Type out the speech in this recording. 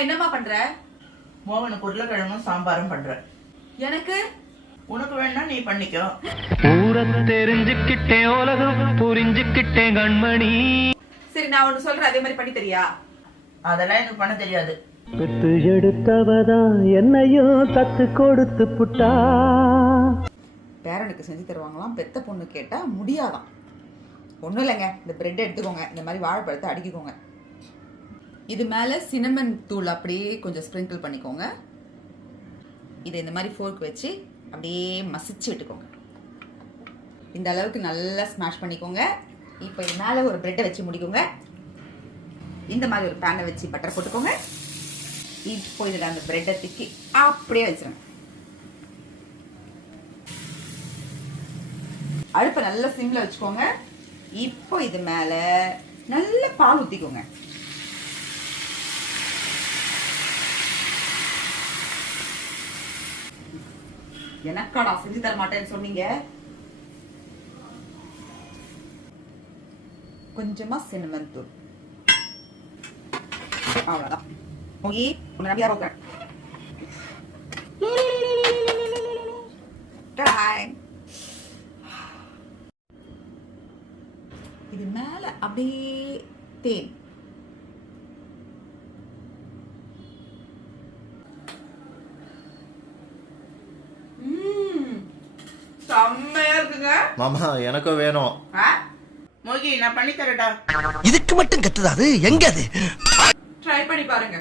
என்னம்மா பண்ற? மோகனுக்கு உருளைக்கிழங்கும் சாம்பாரும் பண்றேன். எனக்கு உனக்கு வேணா நீ பண்ணிக்கோ. ஊரை தெரிஞ்சுக்கிட்டேன், உலகம் புரிஞ்சுக்கிட்டேன் கண்மணி. சரி, நான் ஒண்ணு சொல்றேன், அதே மாதிரி பண்ணி தரியா? அதெல்லாம் எனக்கு பண்ண தெரியாது. பெத்து எடுத்தவதான் என்னையும் தத்து கொடுத்து புட்டா. பேரனுக்கு செஞ்சு தருவாங்களாம், பெத்த பொண்ணு கேட்டா முடியாதான். ஒன்றும் இல்லைங்க, இந்த பிரெட் எடுத்துக்கோங்க, இந்த மாதிரி வாழைப்பழத்தை அடுக்கிக்கோங்க. இது மேலே சினமன் தூள் அப்படியே கொஞ்சம் ஸ்ப்ரிங்கிள் பண்ணிக்கோங்க. இதை இந்த மாதிரி ஃபோர்க் வச்சு அப்படியே மசிச்சு விட்டுக்கோங்க. இந்த அளவுக்கு நல்லா ஸ்மாஷ் பண்ணிக்கோங்க. இப்போ இது மேலே ஒரு பிரெட்டை வச்சு முடிக்கோங்க. இந்த மாதிரி ஒரு பேனை வச்சு பட்டர் போட்டுக்கோங்க. இப்போ இதில் அந்த பிரெட்டை தூக்கி அப்படியே வச்சிருங்க. அடுப்பை நல்லா சிம்ல வச்சுக்கோங்க. இப்போ இது மேலே நல்ல பால் ஊற்றிக்கோங்க. எனக்காடா செஞ்சு தர மாட்டேன்னு சொன்னீங்க? கொஞ்சமா சின்னமன் தூள், அவ்வளவுதான். இது மேல அப்படியே தேன். செம்மையா இருக்குங்க மாமா, எனக்கும் வேணும். மோகி, நான் பண்ணி தரட்டா? இதுக்கு மட்டும் கத்துதாது எங்க அது? ட்ரை பண்ணி பாருங்க.